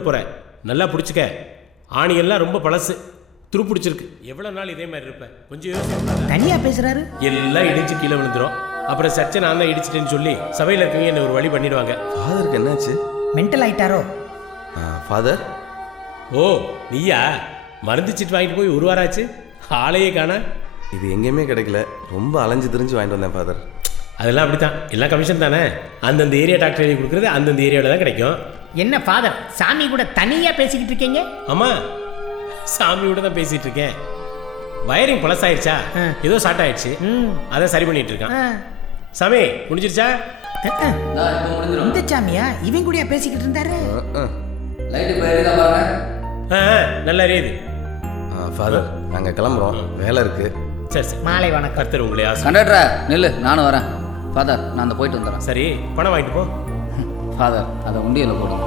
போற நல்லா பிடிச்சிக்க. ஆணியெல்லாம் ரொம்ப பழசு, துரு பிடிச்சிருக்கு. எவ்வளவு நாள் இதே மாதிரி இருப்பேன்? கொஞ்சம் யோசிச்சு. தனியா பேசுறாரு. எல்லாம் இடிச்சு கீழே விழுந்துரும். அப்புறம் சர்ச்சை நான் தான் இடிச்சிட்டேன்னு சொல்லி சபையில் இருக்கவங்க என்ன ஒரு வழி பண்ணிடுவாங்க. ஃபாதருக்கு என்னாச்சு? மென்டல் ஆயிட்டாரோ? ஃபாதர், ஓ நீயா? மருந்து சீட்டு வாங்கிட்டு போய் ஒரு வாரம் ஆச்சு, ஆளையே காண. இது எங்கேயுமே கிடைக்கல, ரொம்ப அலைஞ்சு திரிஞ்சு வாங்கிட்டு வந்தேன் ஃபாதர். அதெல்லாம் அப்படித்தான், எல்லாம் கமிஷன் தானே. அந்தந்த ஏரியா டாக்டர் எழுதி கொடுக்குறது அந்தந்த ஏரியாவில் தான் கிடைக்கும். என்ன ஃபாதர், சாமி கூட தனியா பேசிக்கிட்டு இருக்கீங்க? ஆமாம், சாமியோட தான் பேசிகிட்டு இருக்கேன். வயரிங் பழசாயிருச்சா, ஏதோ ஷார்ட் ஆயிடுச்சு, அதை சரி பண்ணிட்டு இருக்கான். சாமி முடிஞ்சிருச்சா? இந்த சாமியா இவன் கூடயா பேசிக்கிட்டு இருந்தாரு? நல்லா எரியுது. ஃபாதர், நாங்கள் கிளம்புறோம், வேலை இருக்கு. சரி சரி, மாலை வணக்கம். கர்த்தர் உங்களை ஆசை. கண்டக்டரா நில்லு, நானும் வரேன். ஃபாதர், நான் அந்த போயிட்டு வந்துடுறேன். சரி, பணம் வாங்கிட்டு போ. ஃபாதர், அதை உண்டியலில் போடுங்க.